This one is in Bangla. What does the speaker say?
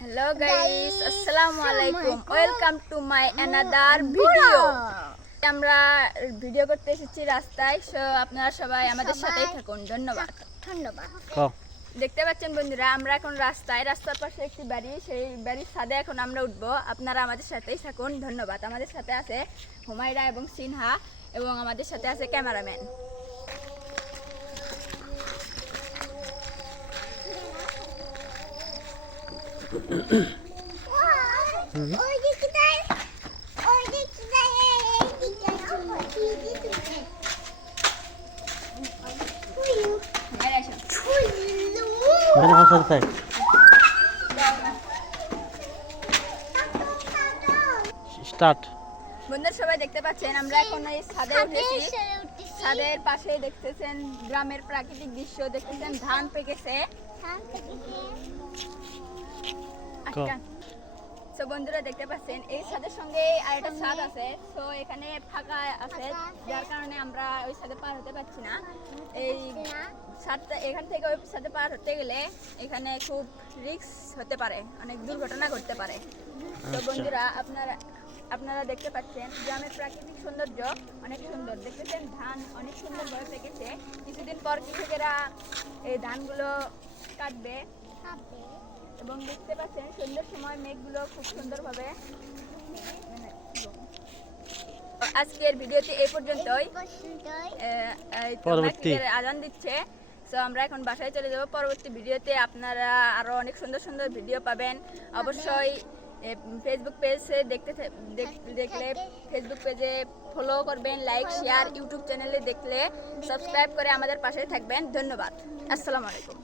Hello guys, Assalamu alaikum. Welcome to my another video. আমরা ভিডিও করতে এসেছি রাস্তায়, সো আপনারা সবাই আমাদের সাথেই থাকুন। ধন্যবাদ। দেখতে পাচ্ছেন বন্ধুরা, আমরা এখন রাস্তার পাশে একটি বাড়ি, সেই বাড়ির ছাদে এখন আমরা উঠবো। আপনারা আমাদের সাথেই থাকুন। ধন্যবাদ। আমাদের সাথে আছে হুমায়রা এবং সিনহা, এবং আমাদের সাথে আছে ক্যামেরাম্যান। স্টার্ট। বন্ধুরা সবাই দেখতে পাচ্ছেন, আমরা এখন এই ছাদে উঠেছি। ছাদের পাশে দেখতেছেন গ্রামের প্রাকৃতিক দৃশ্য, দেখতেছেন ধান পেকেছে। তো বন্ধুরা দেখতে পাচ্ছেন এই ছাদের সঙ্গে আরেকটা ছাদ আছে, তো এখানে ফাঁকা আছে, যার কারণে আমরা ওই ছাদে পার হতে পারছি না। এই ছাদটা এখান থেকে ওই ছাদে পার হতে গেলে এখানে খুব রিস্ক হতে পারে, অনেক দুর্ঘটনা ঘটতে পারে। তো বন্ধুরা আপনারা দেখতে পাচ্ছেন গ্রামের প্রাকৃতিক সৌন্দর্য অনেক সুন্দর। দেখতেছেন ধান অনেক সুন্দরভাবে পেকেছে। কিছুদিন পর কৃষকেরা এই ধানগুলো কাটবে, এবং দেখতে পাচ্ছেন সন্ধ্যার সময় মেঘগুলো খুব সুন্দরভাবে। আজকের ভিডিওটি এই পর্যন্তই। আজান দিচ্ছে, তো আমরা এখন বাসায় চলে যাব। পরবর্তী ভিডিওতে আপনারা আরো অনেক সুন্দর সুন্দর ভিডিও পাবেন। অবশ্যই ফেসবুক পেজে দেখলে ফেসবুক পেজে ফলো করবেন, লাইক শেয়ার, ইউটিউব চ্যানেলে দেখলে সাবস্ক্রাইব করে আমাদের পাশে থাকবেন। ধন্যবাদ। আসসালামু আলাইকুম।